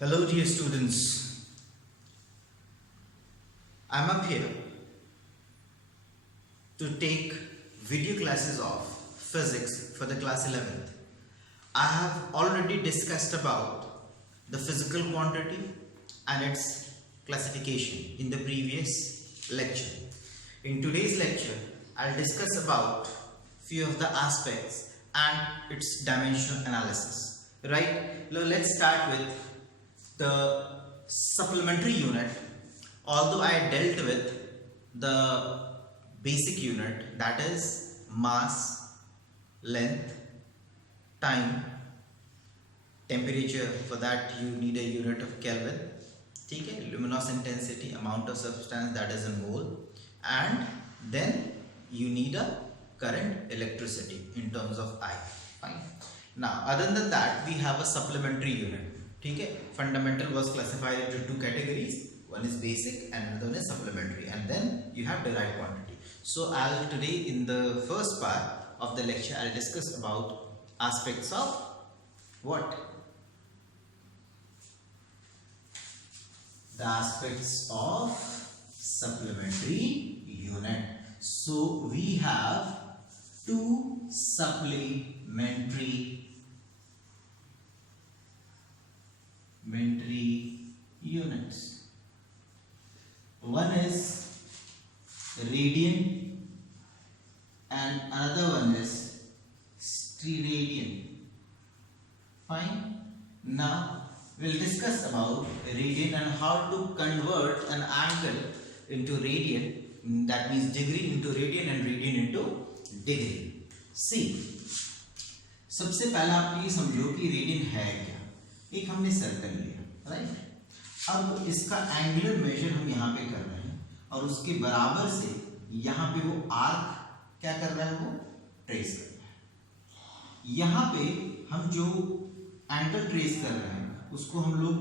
Hello dear students, I am up here to take video classes of physics for the class 11th. I have already discussed about the physical quantity and its classification in the previous lecture. In today's lecture, I'll discuss about few of the aspects and its dimensional analysis. Right? Now let's start with the supplementary unit. Although I dealt with the basic unit, that is mass, length, time, temperature. For that you need a unit of Kelvin. ठीक है, luminous intensity, amount of substance, that is in mole, and then you need a current, electricity in terms of I. Fine. Now other than that we have a supplementary unit. ठीक है, fundamental was classified into two categories. One is basic and another one is supplementary, and then you have derived quantity. So I'll today in the first part of the lecture I'll discuss about aspects of what? The aspects of supplementary unit. So we have two supplementary units. One is radian and another one is steradian. Fine. Now we'll discuss about radian and how to convert an angle into radian, that means degree into radian and radian into degree. See, सबसे पहला आप ये समझो कि radian है क्या. एक हमने सर्कल लिया, राइट. अब इसका एंगुलर मेजर हम यहाँ पे कर रहे हैं और उसके बराबर से यहाँ पे वो आर्क क्या कर रहा है, वो ट्रेस कर रहा है. यहाँ पे हम जो एंगल ट्रेस कर रहे हैं उसको हम लोग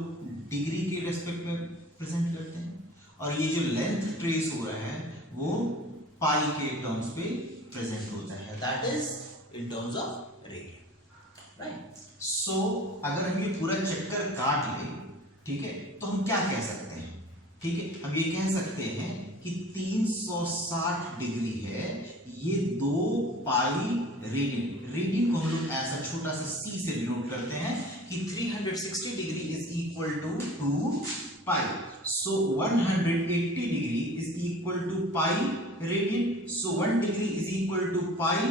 डिग्री के रेस्पेक्ट में प्रेजेंट करते हैं, और ये जो लेंथ ट्रेस हो रहा है वो पाई के टर्म्स पे प्रेजेंट होता है, that is in terms of radian, right. So अगर हम ये पूरा चक्कर काट लें, ठीक है, तो हम क्या कह सकते हैं, ठीक है, हम ये कह सकते हैं कि 360 डिग्री है ये 2 पाई रेडियन. रेडियन को हम लोग ऐसा छोटा सा c से डिनोट करते हैं कि 360 degree is equal to 2 pi. So 180 degree is equal to pi radian. So 1 degree is equal to pi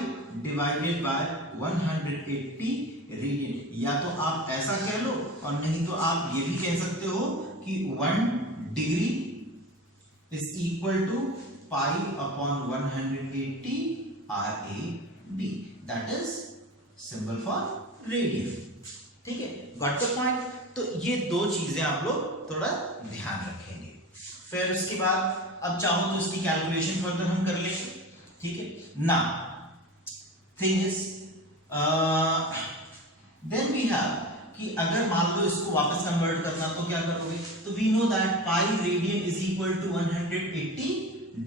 divided by 180 radian. या तो आप ऐसा कह लो और नहीं तो आप ये भी कह सकते हो कि 1 degree is equal to pi upon 180 RAD, that is symbol for radian. ठीक है, गॉट द पॉइंट. तो ये दो चीजें आप लोग थोड़ा ध्यान रखेंगे. फिर उसके बाद अब चाहो तो इसकी कैलकुलेशन फर्दर हम कर लेंगे. ठीक है ना. Thing is then we have कि अगर मान लो इसको वापस कन्वर्ट करना तो क्या करोगे, तो we know that pi radian is equal to 180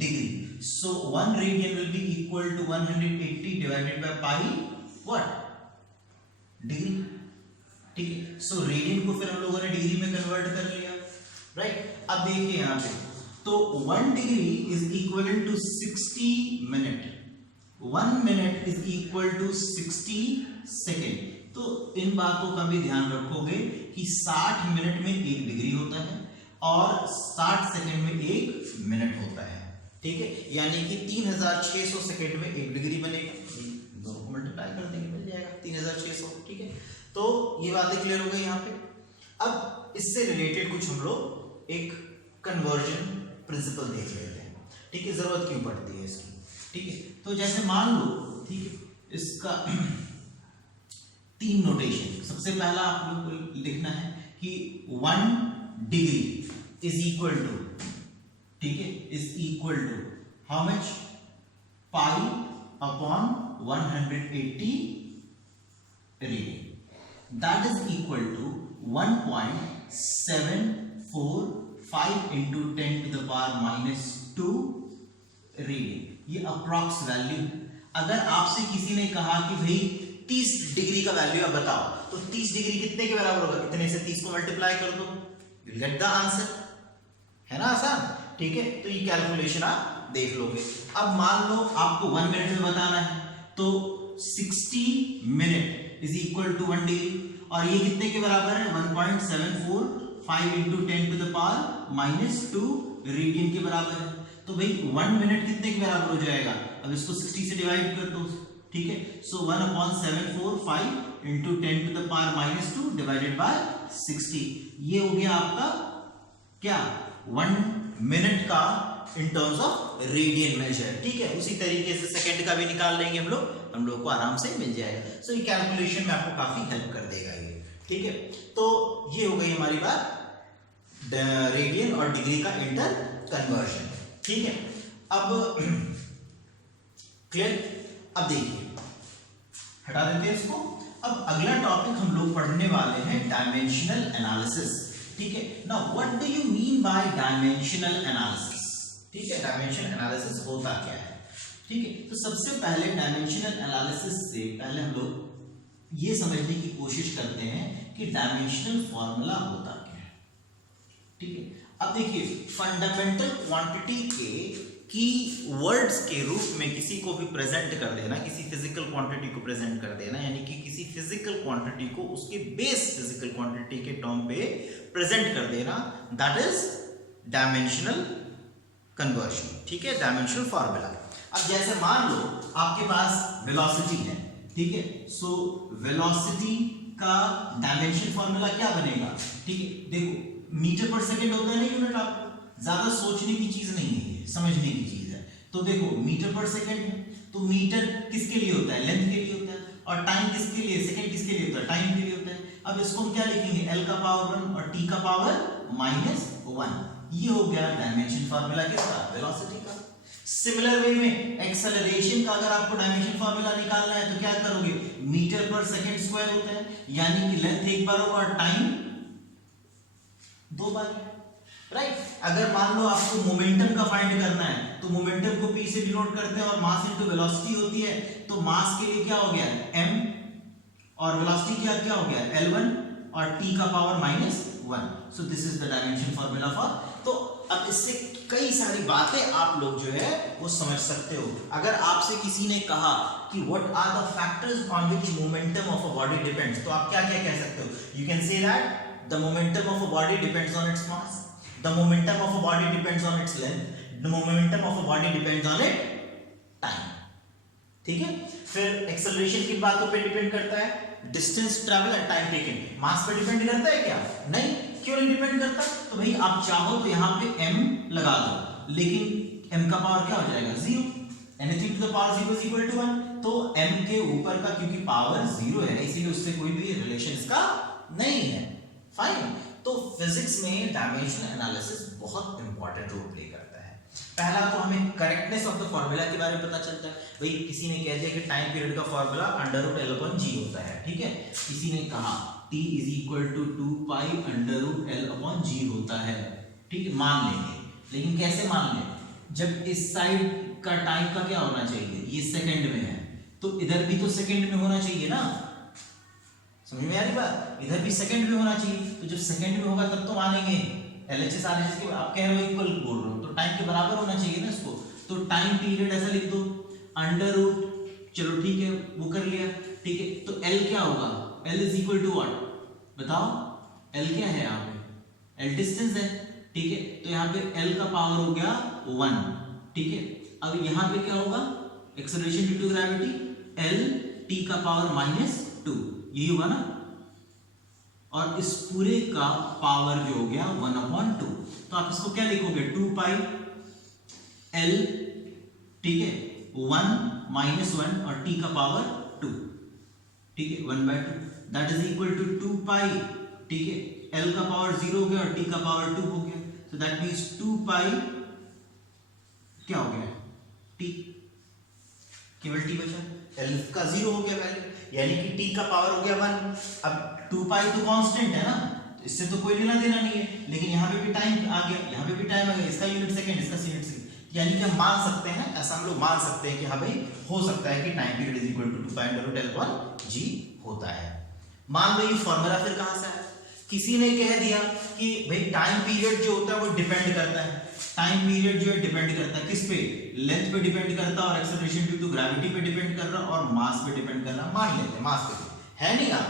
degree. So 1 radian will be equal to 180 divided by pi what, degree. ठीक है, सो रेडियन को फिर हम लोगों ने डिग्री में कन्वर्ट कर लिया, राइट. अब देखिए यहां पे तो 1 degree is equal to 60 minute. 1 minute is equal to 60 second. तो इन बातों का भी ध्यान रखोगे कि 60 मिनट में 1 डिग्री होता है और 60 सेकंड में 1 मिनट होता है. ठीक है, यानी कि 3600 सेकंड में 1 डिग्री बनेगा. दोनों को मल्टीप्लाई कर देंगे, मिल जाएगा 3600. ठीक है, तो ये बातें क्लियर हो गई यहाँ पे. अब इससे रिलेटेड कुछ हम लोग एक कन्वर्जन प्रिंसिपल देख लेते हैं. ठीक है, जरूरत क्यों पड़ती है इसकी. ठीक है, तो जैसे मान लो, ठीक है, इसका 3 नोटेशन. सबसे पहला आप लोग को लिखना है कि 1 डिग्री इज इक्वल टू, ठीक है, is equal to how much, pi upon 180 radian. That is equal to 1.745 into 10 to the power -2 radian. ये अप्रॉक्स वैल्यू. अगर आपसे किसी ने कहा कि भाई 30 डिग्री का वैल्यू आप बताओ, तो 30 डिग्री कितने के बराबर होगा, इतने से 30 को मल्टीप्लाई कर दो, you will get the answer, है ना आसान, ठीक है। तो ये कैलकुलेशन आप देख लोगे। अब मान लो आपको 1 मिनट में बताना है, तो 60 minute is equal to 1 degree, और ये कितने के बराबर है, 1.745 into 10 to the power -2 radian के बराबर है। तो भाई 1 मिनट कितने के बराबर हो जाएगा, अब इसको 60 से डिवाइड कर दो, ठीक है। So 1/745 into 10 to the power -2 divided by 60, ये हो गया आपका क्या, 1 मिनट का in terms of radian measure, ठीक है। उसी तरीके से सेकंड का भी निकाल लेंगे हम लोग को आराम से मिल जाएगा। सो ये कैलकुलेशन में आपको काफी हेल्प कर देगा ये, ठीक है। तो ये हो गई हमारी बात रेडियन और डिग्री का इंटर कन्वर्जन, ठीक है। अब क्लियर, अब देखिए हटा देते हैं इसको। अब अगला टॉपिक हम लोग पढ़ने वाले हैं डायमेंशनल एनालिसिस, ठीक है। Now what do you mean by dimensional analysis, ठीक है। डायमेंशनल एनालिसिस होता क्या है, ठीक है। तो सबसे पहले डायमेंशनल एनालिसिस से पहले हम लोग ये समझने की कोशिश करते हैं कि डायमेंशनल फॉर्मूला होता क्या है, ठीक है। अब देखिए फंडामेंटल क्वांटिटी के की वर्ड्स के रूप में किसी को भी प्रेजेंट कर देना, किसी फिजिकल क्वांटिटी को प्रेजेंट कर देना, यानी कि किसी फिजिकल क्वांटिटी को उसके बेस फिजिकल क्वांटिटी के टर्म पे प्रेजेंट कर देना, दैट इज डायमेंशनल कन्वर्जन, ठीक है, डायमेंशनल फॉर्मूला। अब जैसे मान लो आपके पास वेलोसिटी है, ठीक है। सो वेलोसिटी का डायमेंशन फॉर्मूला क्या बनेगा, ठीक है। देखो मीटर पर सेकंड होता है ना यूनिट, आपको ज्यादा सोचने की चीज नहीं है, समझने की चीज है। तो देखो मीटर पर सेकंड है, तो मीटर किसके लिए होता है, लेंथ के लिए होता है, और टाइम किसके लिए, सेकंड किसके लिए होता है, टाइम के लिए होता है। अब इसको हम क्या लिखेंगे, l का पावर 1 और t का पावर -1, ये हो गया डायमेंशन फार्मूला किसका, वेलोसिटी का। सिमिलर वे में एक्सेलरेशन का अगर आपको डायमेंशन फार्मूला निकालना है तो क्या करोगे, मीटर पर सेकंड स्क्वायर होता है, यानी कि लेंथ एक बार होगा और टाइम 2 बार, राइट। अगर मान लो आपको मोमेंटम का फाइंड करना है तो मोमेंटम को p से डिनोट करते हैं और मास इनटू वेलोसिटी होती है, तो मास के लिए क्या हो गया m और वेलोसिटी क्या हो गया L1 और t का power -1। So this is the dimension formula for. तो अब इससे कई सारी बातें आप लोग जो है वो समझ सकते हो। अगर आपसे किसी ने कहा कि what are the factors on which momentum of a body depends, तो आप क्या क्या कह सकते हो, you can say that the momentum of a body depends on its mass, the momentum of a body depends on its length, the momentum of a body depends on its time, ठीक है। फिर acceleration किन बातों पे depend करता है, distance travel and time taken. Mass पे depend करता है क्या, नहीं, क्यों नहीं डिपेंड करता। तो भाई आप चाहो तो यहाँ पे m लगा दो, लेकिन m का पावर क्या हो जाएगा 0, anything to the power 0 is equal to 1। तो m के ऊपर का क्योंकि पावर 0 है इसीलिए उससे कोई भी रिलेशन इसका नहीं है, फाइन। तो फिजिक्स में डायमेंशनल एनालिसिस बहुत इंपॉर्टेंट रोल प्ले करता है। पहला तो हमें करेक्टनेस ऑफ द फार्मूला के बारे में पता चलता है। भाई किसी ने कह दिया कि टाइम पीरियड का फार्मूला √L/g होता है, ठीक है। किसी ने कहा t = 2 पाई √L/g होता है, ठीक है, मान लेंगे। लेकिन कैसे मान लें, जब इस साइड का टाइम का क्या होना चाहिए, ये सेकंड में है, तो इधर भी तो सेकंड में होना चाहिए ना, समझ में आ रही बात, इधर भी सेकंड में होना चाहिए। तो जब सेकंड में होगा तब तो मानेंगे, LHS RHS के आप कह रहे हो इक्वल बोल रहे हो, तो टाइम के बराबर होना चाहिए ना इसको। तो टाइम पीरियड ऐसा लिख दो √, चलो ठीक है वो कर लिया, ठीक है। तो L क्या होगा, L = व्हाट बताओ, L क्या है यहाँ पे, L डिस्टेंस है, ठीक है। तो यहाँ पे L का पावर हो गया 1, ठीक है। अब यहाँ पे क्या होगा, acceleration due to gravity, L t का पावर -2, यही होगा ना, और इस पूरे का पावर जो हो गया 1/2। तो आप इसको क्या लिखोगे, 2 पाई L, ठीक है, 1 -1 और t का पावर 2, ठीक है, 1/2, दैट इज इक्वल टू 2 पाई, ठीक है, L का पावर 0 हो गया और t का पावर 2 हो गया। तो दैट मींस 2 पाई क्या हो गया, t, केवल t बचा, L का 0 हो गया वैल्यू, यानी कि t का पावर हो गया 1। अब 2 पाई तो कांस्टेंट है ना, तो इससे तो कोई लेना देना नहीं है, लेकिन यहाँ पे भी टाइम आ गया, यहाँ पे भी टाइम आ गया, इसका यूनिट सेकंड, इसका यूनिट सेकंड, यानी कि हम मान सकते हैं, ऐसा हम लोग मान सकते हैं कि हाँ भाई हो सकता है कि टाइम पीरियड = 2 पाई √L/g होता है। मान लो ये फॉर्मूला फिर कहां से आया, किसी ने कह दिया कि भाई टाइम पीरियड जो होता है वो डिपेंड करता है, टाइम पीरियड जो है डिपेंड करता है किस पे, लेंथ पे डिपेंड करता है, और एक्सेलरेशन ड्यू टू ग्रेविटी पे डिपेंड कर रहा है, और मास पे डिपेंड कर रहा है। मान लेते मास पे है नहीं यार,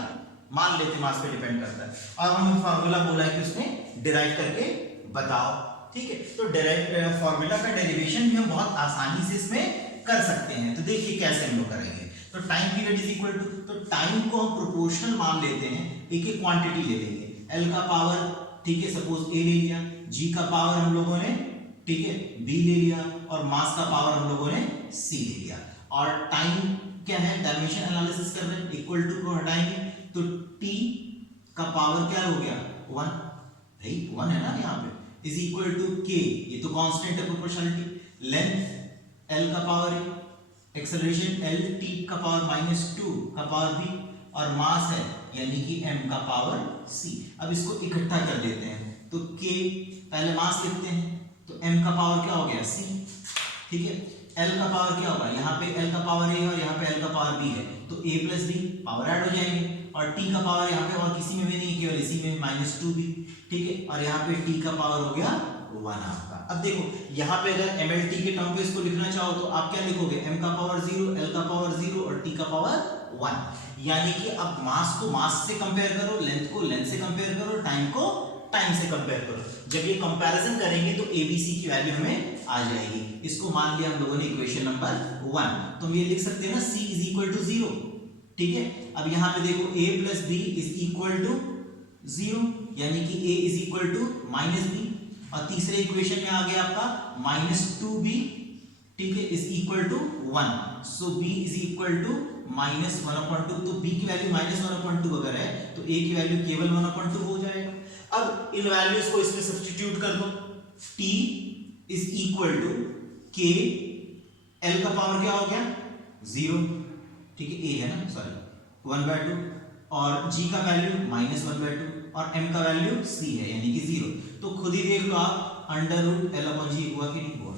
मान लेते मास पे डिपेंड करता है, और हमें फार्मूला बोला है कि उसने डिराइव करके बताओ, ठीक है। तो डिराइव फार्मूला का डेरिवेशन भी हम बहुत आसानी से इसमें कर सकते हैं। तो देखिए कैसे हम लोग करेंगे। तो time period is equal to, तो टाइम को हम प्रोपोर्शनल मान लेते हैं, एक एक क्वांटिटी ले लेंगे, एल का पावर, ठीक है, सपोज ए ले लिया, जी का पावर हम लोगों ने, ठीक है, बी ले लिया, और मास का पावर हम लोगों ने सी ले लिया। और टाइम क्या है, डायमेंशन एनालिसिस कर रहे हैं, इक्वल टू को हटाएंगे तो टी का पावर क्या हो गया 1, भाई 1 है ना यहाँ पे, इज इक्वल टू के, ये तो कांस्टेंट है प्रोपोर्शनलिटी, लेंथ एल का पावर है, एक्सेलरेशन एल, टी का पावर -2 का पावर बी, और मास है यानी कि m का पावर c। अब इसको इकट्ठा कर लेते हैं, तो k पहले मास लिखते हैं, तो m का पावर क्या हो गया c, ठीक है, l का पावर क्या होगा, यहाँ पे l का पावर a है और यहाँ पे l का पावर b है, तो a plus b power add हो जाएंगे, और t का पावर यहाँ पे और किसी में भी नहीं, केवल इसी में -2b, ठीक है, और यहाँ पे t का पावर हो गया 1 आपका। अब देखो यहाँ पे अगर mlt के टर्म पे इसको लिखना चाहो तो आप क्या लिखोगे, m का पावर 0, l का पावर 0 और t का पावर 1, यानी कि अब मास को मास से कंपेयर करो, लेंथ को लेंथ से कंपेयर करो, टाइम को टाइम से कंपेयर करो। जब ये कंपैरिजन करेंगे तो abc की वैल्यू हमें आ जाएगी। इसको मान लिया हम लोगों ने इक्वेशन नंबर 1, तो हम ये लिख सकते हैं ना c इज इक्वल टू 0, ठीक है। अब यहाँ पे देखो a plus b is equal to 0, यानी कि a is equal to -b, और तीसरे इक्वेशन में आ गया आपका -2b, ठीक है, is equal to 1, so b is equal to -1/2, तो b की वैल्यू -1/2 अगर है तो a की वैल्यू केवल 1/2 हो जाएगा। अब इन वैल्यूज को इसमें सब्स्टिट्यूट कर दो, t is equal to k, l का पावर क्या हो गया 0, ठीक है, a है ना, सॉरी 1/2, और g का वैल्यू -1/2, और m का वैल्यू c है यानी कि 0। तो खुद ही देख लो आप, √L/g हुआ कि नहीं हुआ,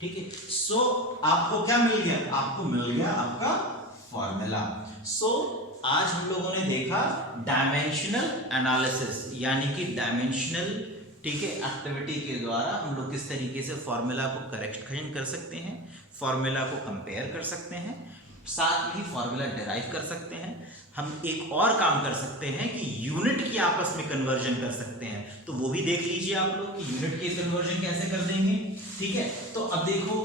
ठीक है। सो आपको क्या मिल गया, आपको मिल गया आपका फॉर्मूला। सो आज हम लोगों ने देखा डायमेंशनल एनालिसिस, यानी कि डायमेंशनल, ठीक है, एक्टिविटी के द्वारा हम लोग किस तरीके से फॉर्मूला को करेक्शन कर सकते हैं, फॉर्मूला को कंपेयर कर सकते हैं, साथ ही फॉर्मूला डिराइव कर सकते हैं। हम एक और काम कर सकते हैं कि यूनिट की आपस में कन्वर्जन कर सकते हैं, तो वो भी देख लीजिए आप लोग कि यूनिट के कन्वर्जन कैसे कर देंगे, ठीक है। तो अब देखो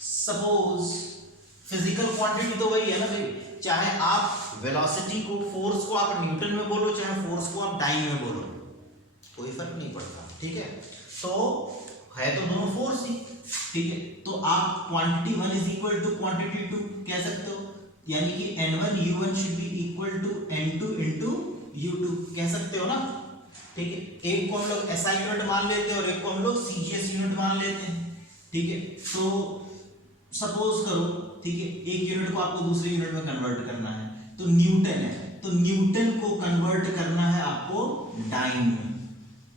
सपोज फिजिकल क्वांटिटी तो वही है ना भाई, चाहे आप वेलोसिटी को, फोर्स को आप न्यूटन में बोलो, चाहे फोर्स को आप डाइन में बोलो, कोई फर्क नहीं पड़ता, ठीक है। तो है तो दोनों फोर्स ही, ठीक है। तो आप quantity 1 is equal to quantity 2 कह सकते हो, यानी कि n1 u1 should be equal to n2 into u2 कह सकते हो ना, ठीक है। एक को हम लोग SI यूनिट मान लेते हैं और एक को हम लोग CGS यूनिट मान लेते हैं, ठीक है। तो सपोज करो, ठीक है, एक यूनिट को आपको दूसरे यूनिट में कन्वर्ट करना है, तो न्यूटन है, तो न्यूटन को कन्वर्ट करना है आपको डाइन में,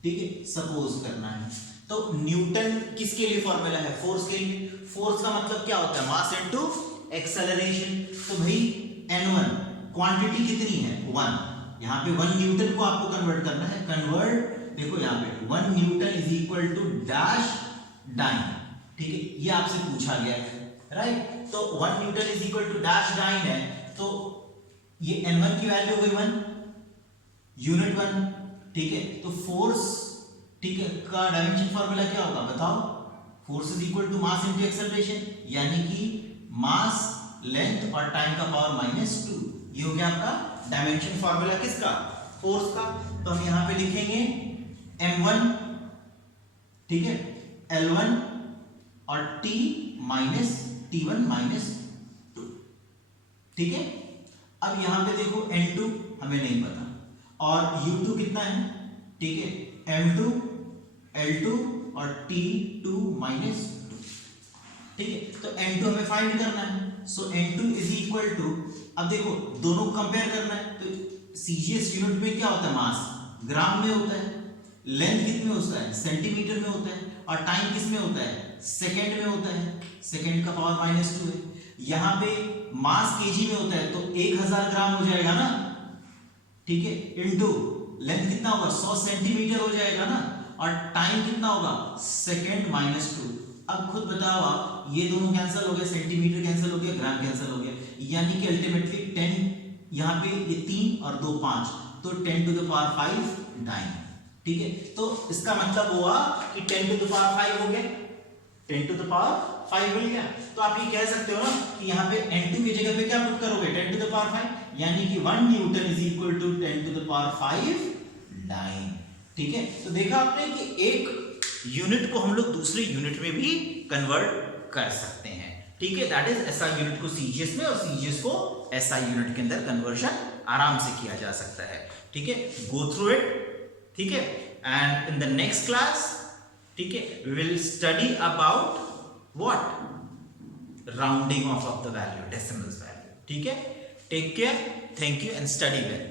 ठीक है, सपोज करना है। तो न्यूटन किसके लिए फॉर्मूला है, फोर्स के लिए। फोर्स का मतलब क्या होता है, मास इनटू एक्सेलरेशन। तो भाई n1 क्वांटिटी कितनी है 1, यहाँ पे 1 न्यूटन को आपको कन्वर्ट करना है, कन्वर्ट देखो यहाँ पे 1 newton is equal to dash dyne, ठीक है, ये आपसे पूछा गया है, राइट। तो 1 newton is equal to dash dyne है, तो ये n1 की वैल्यू हो गई 1, यूनिट 1, ठीक है। तो फोर्स, ठीक है, का डायमेंशन फार्मूला क्या होगा बताओ, force is equal to mass into acceleration, यानी कि मास, लेंथ और टाइम का पावर -2, ये हो गया आपका डायमेंशन फार्मूला किसका, फोर्स का। तो हम यहां पे लिखेंगे m1, ठीक है, l1 और t माइनस t1 माइनस 2, ठीक है। अब यहां पे देखो n2 हमें नहीं पता और u2 कितना है, ठीक है, m2 l2 और t2 माइनस 2, ठीक है। तो n2 हमें फाइंड करना है, सो n2 इज इक्वल टू, अब देखो दोनों को कंपेयर करना है, तो CGS यूनिट में क्या होता है, मास ग्राम में होता है, लेंथ किस में होता है, सेंटीमीटर में होता है, और टाइम किस में होता है, सेकंड में होता है, सेकंड का पावर -2 है। यहाँ पे मास केजी में होता है तो 1000 ग्राम हो जाएगा ना, ठीक है, इनटू लेंथ कितना होगा 100 सेंटीमीटर हो जाएगा ना, और टाइम कितना होगा सेकेंड -2। अब खुद बताओ आप, ये दोनों कैंसिल हो गए, सेंटीमीटर कैंसिल हो गया, ग्राम कैंसिल हो गया, यानी कि अल्टीमेटली 10 यहाँ पे ये 3 और 2 5, तो 10 टू द पावर 5 डाइन, ठीक है। तो इसका मतलब हुआ कि 10 टू द पावर 5 हो गया, 10 टू द पावर 5 मिल गया। तो आप ये कह सकते हो ना कि यहाँ पे n2 की जगह पे क्या पुट करोगे 10 टू द पावर 5, यानी कि 1 newton is equal to 10 to the power 5 dyne, ठीक है। तो देखा आपने कि एक यूनिट को हम लोग दूसरे यूनिट में भी कन्वर्ट कर सकते हैं, ठीक है। दैट इज एसआई यूनिट को सीजीएस में और सीजीएस को एसआई यूनिट के अंदर कन्वर्शन आराम से किया जा सकता है, ठीक है। गो थ्रू इट, ठीक है, and in the next class, ठीक है, we will study about what rounding off the value, decimals value, ठीक है। Take care, thank you and study well.